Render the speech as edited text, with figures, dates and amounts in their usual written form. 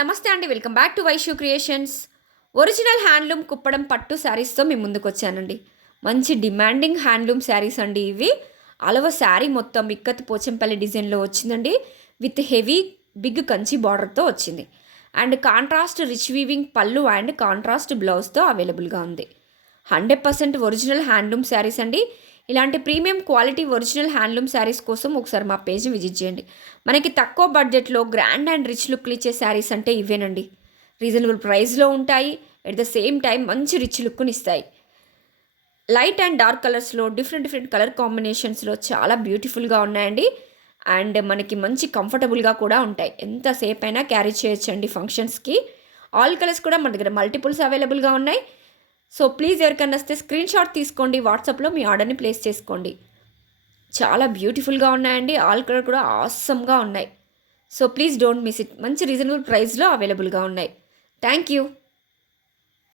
నమస్తే అండి. Welcome back to Vaishu creations. Original handloom Kuppadam పట్టు శారీస్‌తో మీ ముందుకొచ్చానండి. మంచి డిమాండింగ్ హ్యాండ్లూమ్ శారీస్ అండి ఇవి. అలవ శారీ మొత్తం ఇక్కత్ పోచంపల్లి డిజైన్‌లో వచ్చిందండి. విత్ హెవీ బిగ్ కంచి బార్డర్‌తో వచ్చింది. అండ్ కాంట్రాస్ట్ రిచ్ వీవింగ్ పళ్ళు అండ్ కాంట్రాస్ట్ బ్లౌజ్‌తో అవైలబుల్‌గా ఉంది. 100% ఒరిజినల్ హ్యాండ్లూమ్ శారీస్ అండి. ఇలాంటి premium quality original handloom saris కోసం ఒకసారి మా పేజ్ని విజిట్ చేయండి. మనకి తక్కువ బడ్జెట్లో గ్రాండ్ అండ్ రిచ్ లుక్లు ఇచ్చే శారీస్ అంటే ఇవేనండి. రీజనబుల్ ప్రైస్లో ఉంటాయి. ఎట్ ద సేమ్ టైం మంచి రిచ్ లుక్ని ఇస్తాయి. లైట్ అండ్ డార్క్ కలర్స్లో డిఫరెంట్ కలర్ కాంబినేషన్స్లో చాలా బ్యూటిఫుల్గా ఉన్నాయండి. అండ్ మనకి మంచి కంఫర్టబుల్గా కూడా ఉంటాయి. ఎంతసేపు అయినా క్యారీ చేయొచ్చండి ఫంక్షన్స్కి. ఆల్ కలర్స్ కూడా మన దగ్గర మల్టిపుల్స్ అవైలబుల్గా ఉన్నాయి. సో ప్లీజ్ ఎవరికైనా వస్తే స్క్రీన్ షాట్ తీసుకోండి. వాట్సాప్లో మీ ఆర్డర్ని ప్లేస్ చేసుకోండి. చాలా బ్యూటిఫుల్గా ఉన్నాయండి. ఆల్ కలర్ కూడా ఆసమ్గా ఉన్నాయి. So please don't miss it. మంచి రీజనబుల్ ప్రైస్లో అవైలబుల్గా ఉన్నాయి. Thank you.